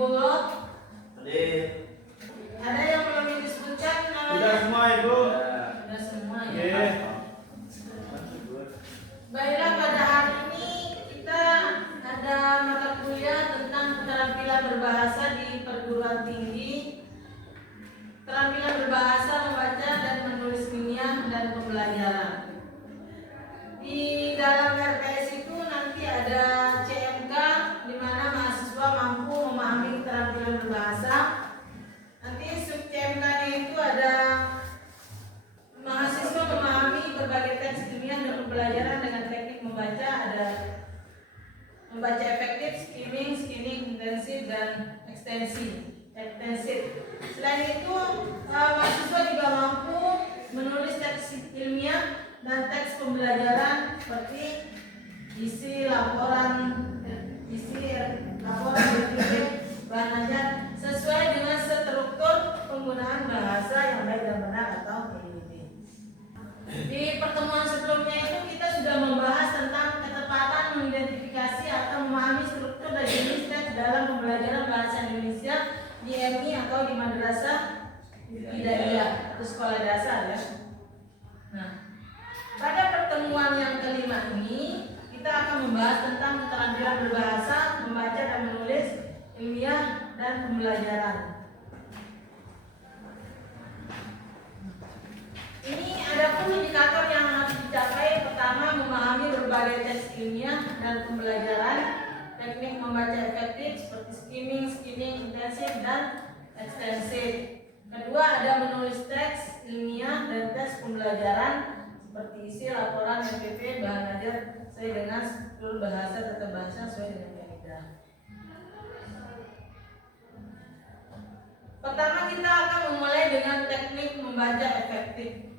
Bulog? Hadir. Ada yang belum disebutkan namanya? Sudah semua Ibu. Sudah semua ya. Oke. Baiklah, pada hari ini kita ada mata kuliah tentang keterampilan berbahasa di perguruan tinggi. Keterampilan berbahasa, membaca dan menulis ilmiah dan pembelajaran. Di dalam RPS itu nanti ada CMK di mana mahasiswa mampu memahami keterampilan berbahasa. Nanti sub CMK-nya itu ada mahasiswa memahami berbagai teks ilmiah dan pembelajaran dengan teknik membaca, ada membaca efektif, skimming intensif dan ekstensif. Selain itu, mahasiswa juga mampu menulis teks ilmiah dan teks pembelajaran seperti isi laporan BPP, bahan ajar sesuai dengan struktur penggunaan bahasa yang baik dan benar atau PDB. Di pertemuan sebelumnya itu kita sudah membahas tentang ketepatan mengidentifikasi atau memahami struktur dan jenis teks dalam pembelajaran bahasa Indonesia di MI atau di madrasah ibtidaiyah atau sekolah dasar ya. Nah, pada pertemuan yang kelima ini kita akan membahas tentang keterampilan berbahasa, membaca dan menulis ilmiah dan pembelajaran. Ini ada pun indikator yang harus dicapai. Pertama, memahami berbagai teks ilmiah dan pembelajaran, teknik membaca efektif seperti skimming intensif dan ekstensif. Kedua, ada menulis teks ilmiah dan teks pembelajaran seperti isi laporan BPP, bahan ajar sesuai dengan struktur bahasa, tata bahasa sesuai dengan kaidah. Pertama, kita akan memulai dengan teknik membaca efektif.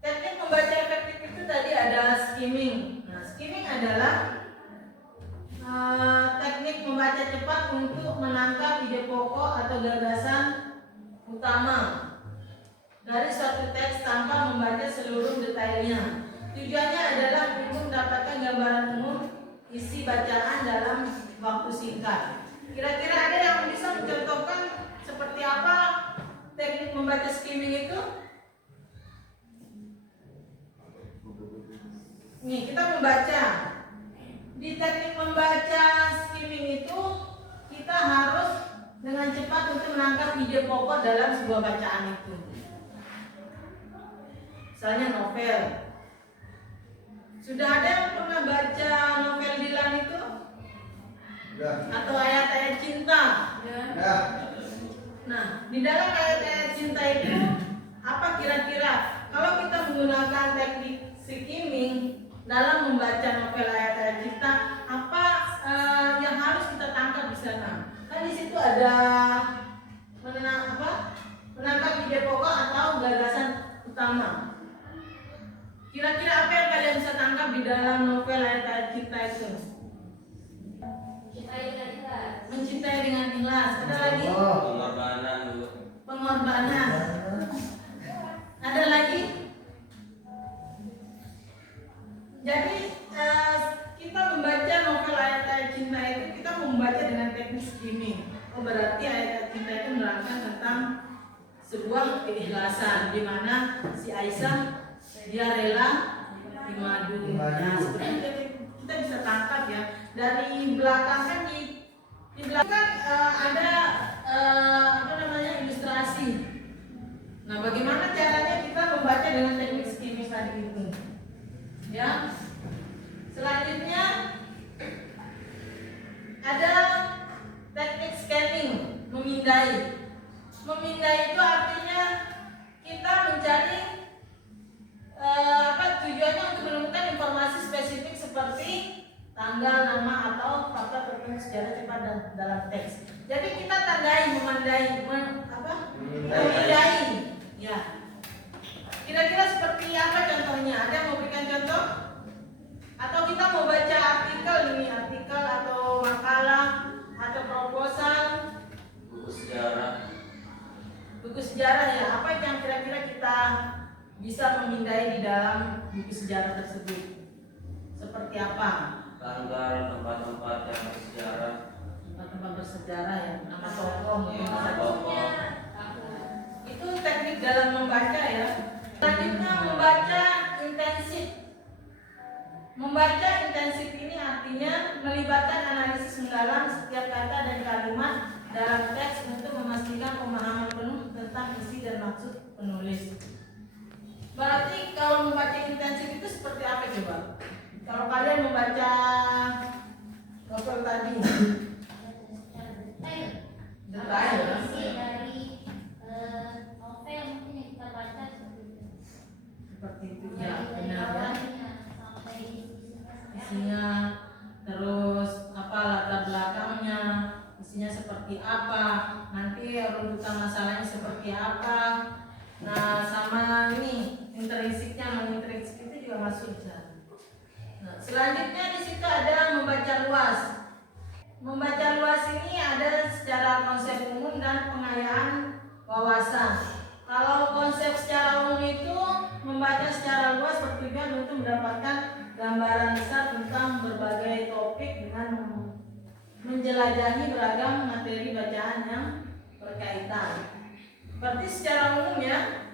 Teknik membaca efektif itu tadi ada skimming. Nah, skimming adalah teknik membaca cepat untuk menangkap ide pokok atau gagasan utama dari suatu teks tanpa membaca seluruh detailnya. Tujuannya adalah untuk mendapatkan gambaran umum isi bacaan dalam waktu singkat. Kira-kira ada yang bisa mencontohkan seperti apa teknik membaca skimming itu? Nih, kita membaca. Di teknik membaca skimming itu kita harus dengan cepat untuk menangkap ide pokok dalam sebuah bacaan itu. Misalnya novel. Sudah ada yang pernah baca novel Dilan itu? Sudah. Atau ayat-ayat cinta? Ya. Nah, di dalam ayat-ayat cinta itu apa kira-kira? Kalau kita menggunakan teknik skimming dalam membaca novel ayat-ayat cinta, apa yang harus kita tangkap di sana? Kan di situ ada menangkap ide pokok atau gagasan utama. Kira-kira apa yang kalian bisa tangkap di dalam novel ayat-ayat cinta itu? Mencintai dengan ikhlas. Ada lagi? Pengorbanan dulu. Pengorbanan. Ada lagi? Jadi kita membaca novel ayat-ayat cinta itu kita membaca dengan teknik skimming. Oh, berarti ayat-ayat cinta itu menerangkan tentang sebuah keikhlasan di mana si Aisyah dia rela dimadu. Nah, seperti itu kita bisa tangkap ya. Dari belakang kan di belakang ada ilustrasi. Nah, bagaimana caranya kita membaca dengan teknik skimming tadi itu? Ya. Selanjutnya ada teknik scanning, memindai. Memindai itu artinya kita mencari tujuannya untuk menemukan informasi spesifik seperti tanggal, nama atau fakta tertentu secara cepat dan dalam teks. Jadi kita tandai, memindai. Ya. Kira-kira seperti apa contohnya? Ada yang mau berikan contoh? Atau kita mau baca artikel atau makalah atau proposal? Buku sejarah ya. Apa yang kira-kira kita bisa memindai di dalam buku sejarah tersebut? Seperti apa? Tanggal, tempat-tempat yang bersejarah. bersejarah ya, nama tokoh mungkin Nama bisa tokoh. itu teknik dalam membaca ya. Selanjutnya membaca intensif. Membaca intensif ini artinya melibatkan analisis mendalam setiap kata dan kalimat dalam teks untuk memastikan pemahaman penuh tentang isi dan maksud penulis. Berarti kalau membaca intensif itu seperti apa coba? Kalau kalian membaca novel tadi, detail ya? Seperti itu ya, benar ya. Isinya, terus apa latar belakangnya, isinya seperti apa, nanti runtutan masalahnya seperti apa. Nah, sama ini intrinsiknya, non-intrinsik itu juga masuk di sana. Nah, selanjutnya di situ ada membaca luas. Membaca luas ini ada secara konsep umum dan pengayaan wawasan. Kalau konsep secara umum itu membaca secara luas bertujuan untuk mendapatkan gambaran besar tentang berbagai topik dengan menjelajahi beragam materi bacaan yang berkaitan. Berarti secara umum ya.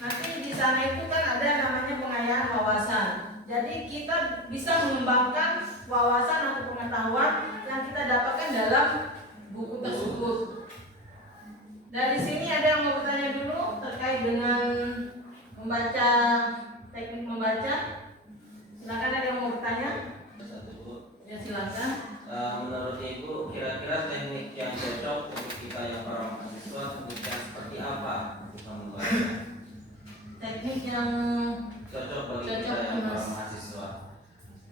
Nanti di sana itu kan ada namanya pengayaan wawasan. Jadi kita bisa mengembangkan wawasan atau pengetahuan yang kita dapatkan dalam buku tersebut. Dari sini ada yang mau bertanya dulu terkait dengan membaca, teknik membaca. Silakan, ada yang mau bertanya? Ya silakan. Menurut Ibu, kira-kira teknik yang cocok untuk kita yang para mahasiswa kemudian seperti apa untuk membaca? Teknik yang Cocok bagi Cocok kita yang para Mas. mahasiswa.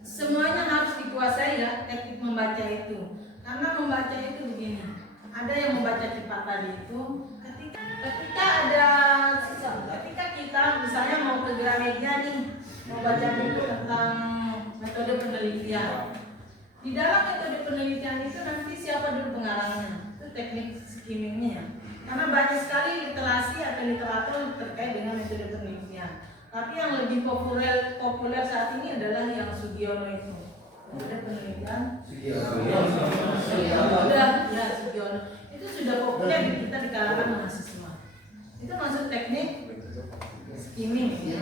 semuanya harus dikuasai ya teknik membaca itu. Karena membaca itu begini. Ada yang membaca cepat tadi itu ketika kita misalnya mau ke Gramedia nih, mau baca buku tentang metode penelitian. Di dalam metode penelitian itu nanti siapa dulu pengarangnya, itu teknik skimmingnya. Karena banyak sekali literasi atau literatur terkait dengan metode penelitian. Tapi yang lebih populer saat ini adalah yang Sugiono itu. Metode penelitian. Sugiono. Ya, Sugiono. Itu sudah populer di kita di kalangan mahasiswa. Itu masuk teknik skimming. Ya.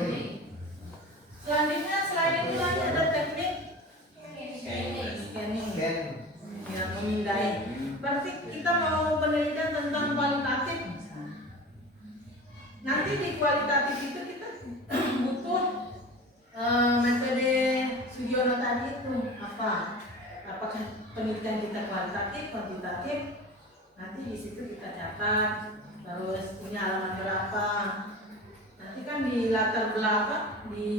Selanjutnya selain itu lagi ada teknik scanning. Ya, memindai. Berarti kita mau penelitian tentang kualitatif. Nanti di kualitatif itu kita butuh metode Sugiono tadi itu apa? Apakah penelitian kita kualitatif, kuantitatif? Nanti di situ kita catat. Terus ini halaman berapa? Nanti kan di latar belakang di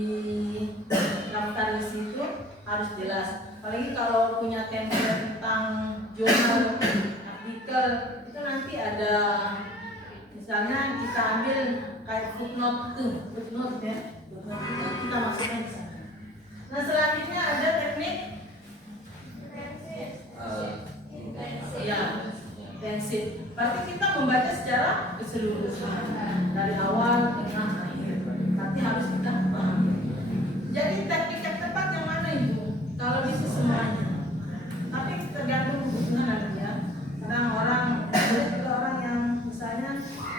daftar di situ harus jelas. Apalagi kalau punya template tentang jurnal, artikel, itu nanti ada misalnya kita ambil kayak footnote ya, footnote itu kita masukkan di sana. Nah selanjutnya ada teknik ya intensif. Berarti kita membaca secara keseluruhan dari awal tengah akhir. Nanti harus kita pahami. Jadi teknik yang tepat yang mana itu? Kalau bisa semuanya. Tapi tergantung kebutuhan nanti ya. Kadang ada juga orang yang misalnya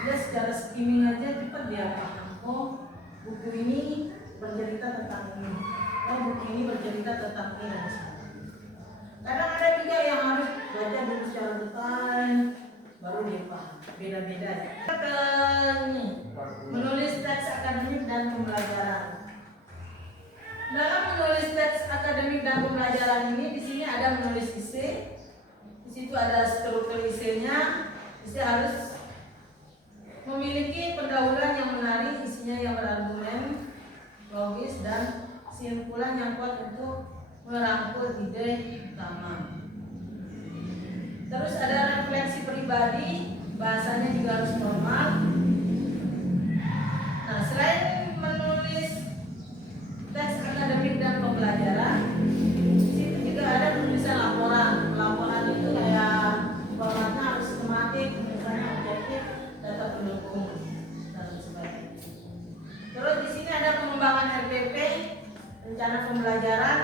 dia secara skimming aja cepat dia paham. Oh buku ini bercerita tentang ini. Oh buku ini bercerita tentang ini dan sebagainya. Kadang ada juga yang harus baca dulu secara detail baru dia paham. Beda-beda ya. Kita ke ini, menulis teks akademik dan pembelajaran. Dalam menulis teks akademik dan pembelajaran ini, di sini ada menulis esai. Di situ ada struktur esainya. Esai harus memiliki pendahuluan yang menarik, isinya yang berargumen, logis dan kesimpulan yang kuat untuk merangkul ide utama. Terus ada refleksi pribadi, bahasanya juga harus formal. Nah, selain menulis teks akademik dan pembelajaran, di situ juga ada penulisan laporan. Laporan itu kayak formatnya harus sistematik, misalnya objektif, data pendukung dan sebagainya. Terus di sini ada pengembangan RPP, rencana pembelajaran,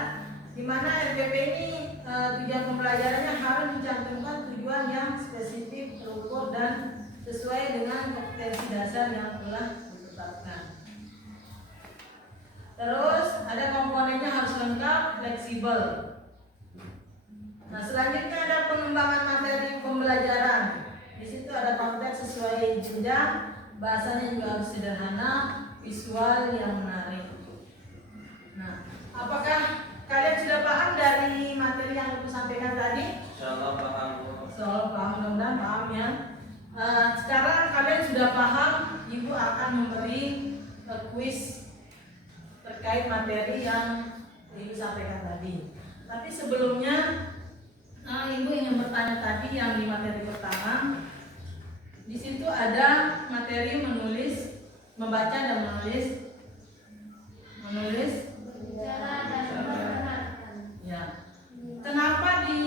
di mana RPP ini tujuan pembelajaran pembelajarannya harus mencantumkan tujuan yang spesifik, terukur, dan sesuai dengan kompetensi dasar yang telah ditetapkan. Terus ada komponennya harus lengkap, fleksibel. Nah, selanjutnya ada pengembangan materi pembelajaran. Di situ ada konteks sesuai jenjang, bahasanya juga harus sederhana, visual yang menarik. Nah, apakah kalian sudah paham dari materi yang aku sampaikan tadi? Insyaallah paham. Insyaallah paham, mudah-mudahan paham ya. Sekarang kalian sudah paham, Ibu akan memberi kuis terkait materi yang Ibu sampaikan tadi. Tapi sebelumnya Ibu ingin bertanya tadi yang di materi pertama. Di situ ada materi menulis, membaca dan menulis. Ya. Kenapa di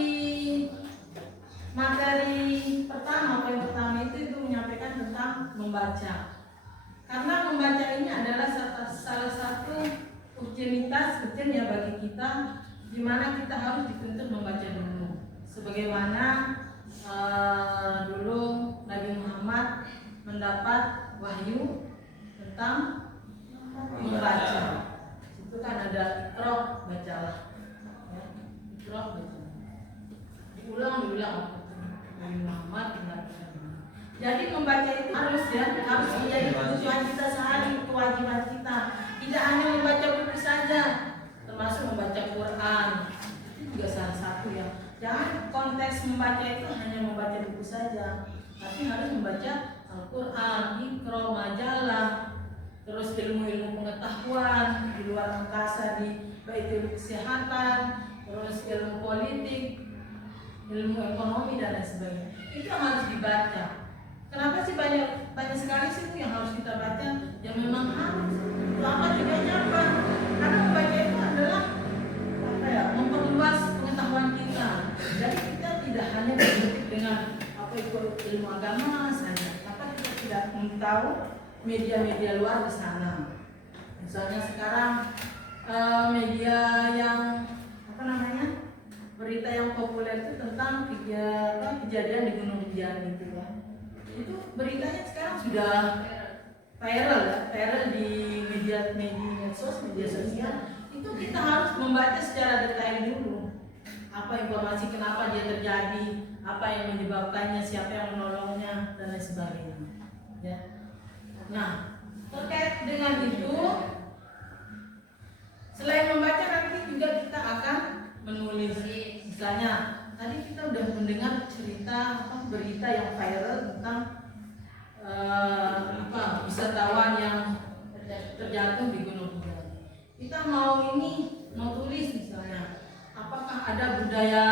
materi pertama, poin pertama itu menyampaikan tentang membaca? Karena membaca ini adalah salah satu rutinitas rutin ya bagi kita, di mana kita harus dituntut membaca dulu. Sebagaimana dulu Nabi Muhammad mendapat wahyu tentang membaca. Itu kan ada Iqra, bacalah. Ya, Iqra, bacalah. Diulang Nabi Muhammad mendapat. Jadi membaca itu harus menjadi kebutuhan kita sehari, kewajiban kita. Tidak hanya membaca buku saja, termasuk membaca Quran. Itu juga salah satu ya. Jangan konteks membaca itu hanya membaca buku saja, tapi harus membaca Al-Quran, Iqra, majalah, terus ilmu-ilmu pengetahuan di luar angkasa, baik ilmu kesehatan, terus ilmu politik, ilmu ekonomi dan lain sebagainya. Itu yang harus dibaca. Kenapa sih banyak sekali sih yang harus kita baca? Yang memang harus. Lama juga nyapa. Karena membaca itu adalah memperluas pengetahuan kita. Jadi kita tidak hanya berkutik dengan itu ilmu agama saja, tapi kita tidak tahu media-media luar di sana. Misalnya sekarang media yang berita yang populer itu tentang kejadian di Gunung Rinjani itu ya. Itu beritanya sekarang sudah viral di media sosial. Itu kita harus membaca secara detail dulu. Apa informasi kenapa dia terjadi, apa yang menyebabkannya, siapa yang menolongnya dan lain sebagainya. Ya. Nah, terkait dengan itu, selain membaca nanti juga kita akan menulis. Misalnya, tadi kita udah mendengar cerita berita yang viral tentang wisatawan yang terjatuh di Gunung Rinjani. Kita mau tulis misalnya, apakah ada budaya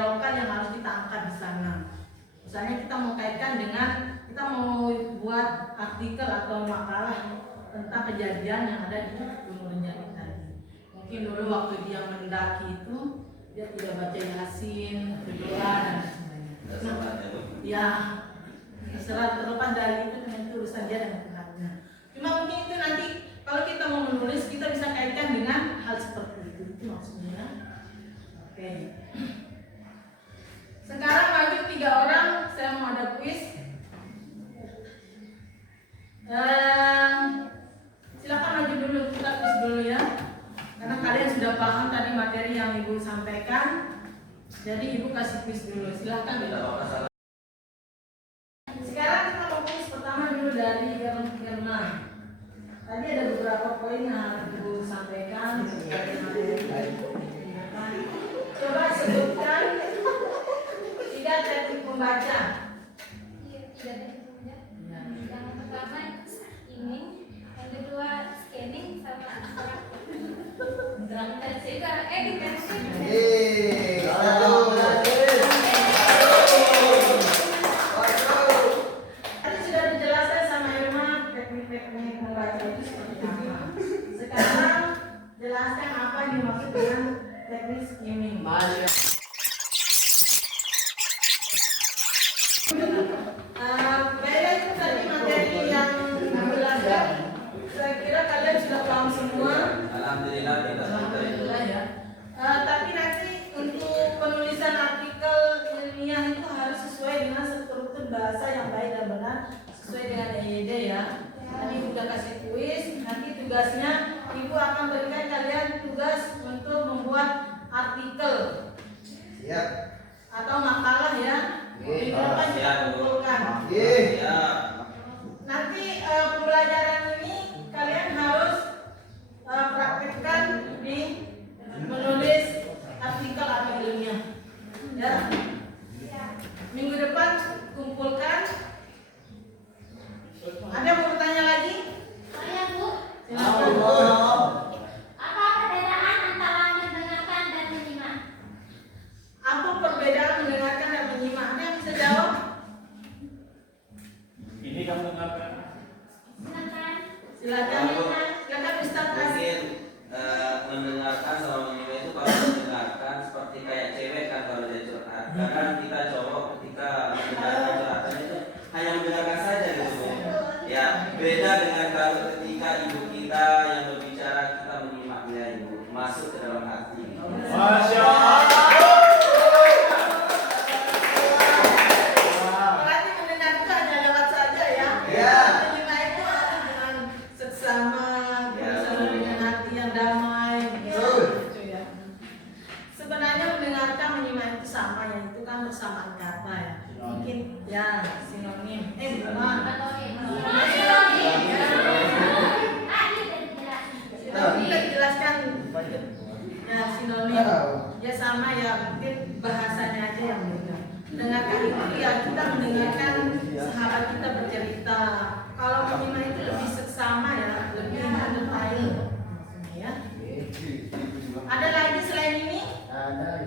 lokal yang harus kita angkat di sana. Misalnya kita mau kaitkan dengan kita mau buat artikel atau makalah tentang kejadian yang ada di Gunung Rinjani tadi. Mungkin dulu waktu dia mendaki itu dia tidak baca Yasin, berdoa dan sebagainya. Ya, terlepas dari itu dengan urusan dia dan Tuhannya. Cuma mungkin itu nanti kalau kita mau menulis kita bisa kaitkan dengan hal seperti itu maksudnya. Oke. Sekarang maju 3 orang, saya mau ada kuis. Silakan maju dulu, kita kuis dulu ya. Karena kalian sudah paham tadi materi yang Ibu sampaikan. Jadi Ibu kasih kuis dulu. Silakan. Sekarang kita mau kuis pertama dulu dari Irma. Tadi ada beberapa poin yang Ibu sampaikan. Coba sebutkan 3 teknik membaca. Iya, 3 teknik membaca. Yang pertama skimming, yang kedua scanning, sama interaksi. Tadi sudah dijelaskan sama Irma teknik-teknik membaca itu seperti apa. Sekarang jelaskan apa yang dimaksud dengan teknik skimming. Siap. atau makalah ya. Minggu depan kita Siap, Bu. kumpulkan. Ya. Nanti pembelajaran ini kalian harus praktekkan di menulis artikel atau ilmiah. Ya. Minggu depan kumpulkan. Ada mau bertanya lagi? Saya Bu, Silakan. apa perbedaan antara mendengarkan dan menyimak? Apa perbedaan mendengarkan dan menyimak? Ada yang bisa jawab? Ini kamu dengarkan. Silakan. Silakan. Silakan Ustaz Aziz. Mungkin mendengarkan sama menyimak itu kalau mendengarkan seperti kayak cewek kan kalau dia curhat. Kadang kita cowok ketika mendengarkan curhatan itu hanya mendengarkan saja gitu Bu. Ya, beda dengan kalau ketika ibu kita yang berbicara kita menyimaknya ibu masuk ke dalam hati. Masya Allah. Berarti mendengar itu hanya lewat saja ya. Ya. Menyimak itu harus dengan seksama, Ya. bersama dengan hati yang damai. Betul. Gitu ya. Sebenarnya mendengarkan menyimak itu sama ya, itu kan bersamaan kata ya. Mungkin ya sinonim. Bukan. Atau ini? Sinonim kita jelaskan. Ya sinonim. Ya sama ya, mungkin bahasanya aja yang beda. Mendengarkan itu ya kita mendengarkan sahabat kita bercerita. Kalau menyimak itu lebih seksama ya, lebih mendetail maksudnya ya. Ada lagi selain ini? Ada